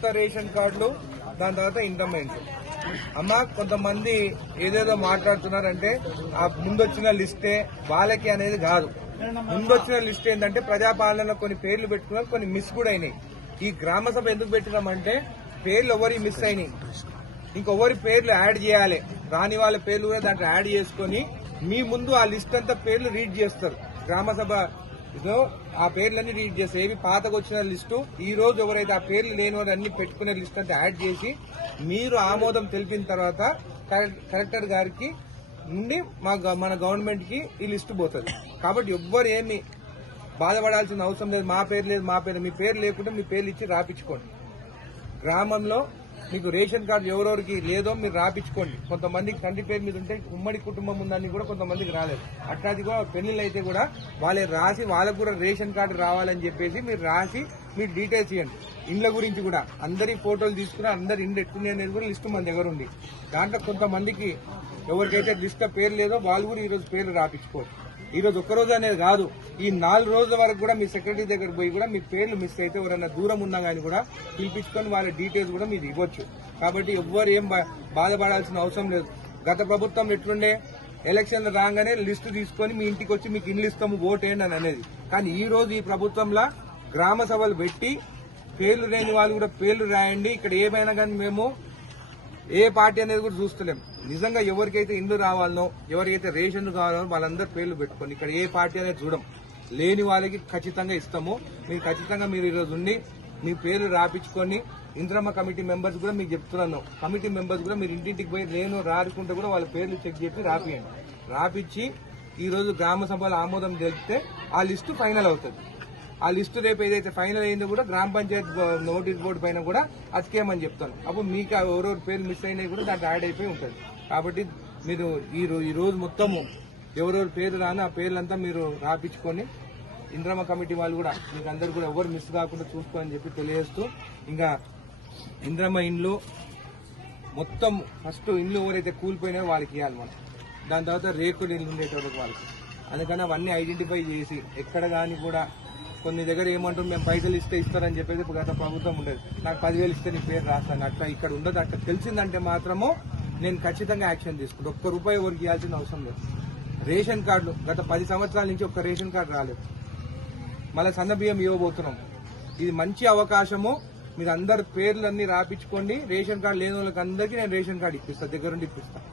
కొత్త రేషన్ కార్డులు దాని తర్వాత ఇంటర్మ అమ్మ కొంతమంది ఏదేదో మాట్లాడుతున్నారంటే ఆ ముందొచ్చిన లిస్టే వాళ్ళకి అనేది కాదు. ముందొచ్చిన లిస్ట్ ఏంటంటే ప్రజాపాలనలో కొన్ని పేర్లు పెట్టుకున్నారు కొన్ని మిస్ కూడా అయినాయి. ఈ గ్రామ సభ ఎందుకు పెట్టినామంటే పేర్లు ఎవరి మిస్ అయినాయి. ఇంకొవరి పేర్లు యాడ్ చేయాలి. రాని వాళ్ళ పేర్లు కూడా దాంట్లో యాడ్ చేసుకొని మీ ముందు ఆ లిస్ట్ అంతా పేర్లు రీడ్ చేస్తారు. గ్రామ సభ లో ఆ పేర్లన్నీ రీడ్ చేస్తారు ఏవి పాతకు వచ్చిన లిస్టు ఈ రోజు ఎవరైతే ఆ పేర్లు లేని వారు అన్ని పెట్టుకునే లిస్ట్ అంతా యాడ్ చేసి మీరు ఆమోదం తెలిపిన తర్వాత కలెక్టర్ గారికి నుండి మా గ- మన గవర్నమెంట్కి ఈ లిస్టు పోతుంది. కాబట్టి ఎవ్వరు ఏమి బాధపడాల్సిన అవసరం లేదు మా పేరు లేదు మా పేరు మీ పేరు లేకుండా మీ పేర్లు ఇచ్చి రాపించుకోండి గ్రామంలో మీకు రేషన్ కార్డు ఎవరెవరికి లేదో మీరు రాపించుకోండి. కొంతమందికి తండ్రి పేరు మీద ఉంటే ఉమ్మడి కుటుంబం ఉందని కూడా కొంతమందికి రాలేదు. అట్లాది కూడా పెళ్ళిళ్ళు అయితే కూడా వాళ్ళే రాసి వాళ్ళకు కూడా రేషన్ కార్డు రావాలని చెప్పేసి మీరు రాసి మీరు డీటెయిల్స్ ఇవ్వండి. ఇండ్ల గురించి కూడా అందరి ఫోటోలు తీసుకుని అందరి ఇండ్లు ఎట్టుకునే అనేది కూడా లిస్ట్ మన దగ్గర ఉంది. దాంట్లో కొంతమందికి ఎవరికైతే లిస్ట్ పేరు లేదో వాళ్ళు కూడా ఈరోజు పేర్లు రాపించుకోవచ్చు. ఈ రోజు ఒక్కరోజు అనేది కాదు. ఈ నాలుగు రోజుల వరకు కూడా మీ సెక్రటరీ దగ్గర పోయి కూడా మీ పేర్లు మిస్ అయితే ఎవరైనా దూరం ఉన్నా కానీ కూడా పిలిపించుకొని వాళ్ళ డీటెయిల్స్ కూడా మీరు ఇవ్వచ్చు. కాబట్టి ఎవ్వరు ఏం బా- బాధపడాల్సిన అవసరం లేదు. గత ప్రభుత్వం ఎట్లుండే? ఎలక్షన్లు రాగానే లిస్టు తీసుకొని మీ ఇంటికి వచ్చి మీకు ఇల్లు ఇస్తాము ఓటేయండి అని అనేది. కానీ ఈ రోజు ఈ ప్రభుత్వంలో గ్రామ సభలు పెట్టి పేర్లు లేని వాళ్ళు కూడా పేర్లు రాయండి. ఇక్కడ ఏమైనా కానీ మేము ఏ పార్టీ అనేది కూడా చూస్తలేం. నిజంగా ఎవరికైతే ఇండ్లు రావాలనో ఎవరికైతే రేషన్ కావాలనో వాళ్ళందరి పేర్లు పెట్టుకొని ఇక్కడ ఏ పార్టీ అనేది చూడం. లేని వాళ్ళకి ఖచ్చితంగా ఇస్తాము. మీరు ఖచ్చితంగా మీరు ఈరోజు ఉండి మీ పేర్లు రాపించుకొని ఇంద్రమ్మ కమిటీ మెంబర్స్ కూడా మీకు చెప్తున్నాను. కమిటీ మెంబర్స్ కూడా మీరు ఇంటింటికి పోయి లేను రాకుంటే కూడా వాళ్ళ పేర్లు చెక్ చేసి రాపియండి. రాపిచ్చి ఈరోజు గ్రామ సభలో ఆమోదం తెలిపితే ఆ లిస్టు ఫైనల్ అవుతుంది. ఆ లిస్టు రేపు ఏదైతే ఫైనల్ అయిందో కూడా గ్రామ పంచాయత్ నోటీస్ బోర్డు పైన కూడా అతికేయమని చెప్తాను. అప్పుడు మీకు ఎవరెవరు ఎవరెవరి పేర్లు మిస్ అయినాయి కూడా దాంట్లో యాడ్ అయిపోయి ఉంటుంది. కాబట్టి మీరు ఈ ఈ రోజు మొత్తము ఎవరెవరి పేరు రాను ఆ పేర్లంతా మీరు రాపించుకొని ఇంద్రమ కమిటీ వాళ్ళు కూడా మీకు అందరు కూడా ఎవరు మిస్ కాకుండా చూసుకోని చెప్పి తెలియజేస్తూ ఇంకా ఇంద్రమ ఇండ్లు మొత్తం ఫస్ట్ ఇండ్లు ఎవరైతే కూలిపోయినాయో వాళ్ళకి ఇవ్వాలి మనం. దాని తర్వాత రేకులు ఇల్లు ఉండేటోళ్ళకి వాళ్ళకి. అందుకని అవన్నీ ఐడెంటిఫై చేసి ఎక్కడ కానీ కూడా కొన్ని దగ్గర ఏమంటారు మేము పైసలు ఇస్తే ఇస్తారని చెప్పేసి ఇప్పుడు గత ప్రభుత్వం ఉండేది. నాకు పదివేలు ఇస్తే నీ పేరు రాస్తాను. అట్లా ఇక్కడ ఉండదు. అట్లా తెలిసిందంటే మాత్రము నేను ఖచ్చితంగా యాక్షన్ తీసుకుంటాను ఒక్క రూపాయి ఎవరికి ఇవ్వాల్సిన అవసరం లేదు. రేషన్ కార్డులు గత పది సంవత్సరాల నుంచి ఒక్క రేషన్ కార్డు రాలేదు. మళ్ళీ సన్న బియ్యం ఇవ్వబోతున్నాం. ఇది మంచి అవకాశము. మీరు అందరు పేర్లన్నీ రాపించుకోండి. రేషన్ కార్డు లేని వాళ్ళకి అందరికీ నేను రేషన్ కార్డు ఇప్పిస్తాను దగ్గరుండి ఇప్పిస్తాను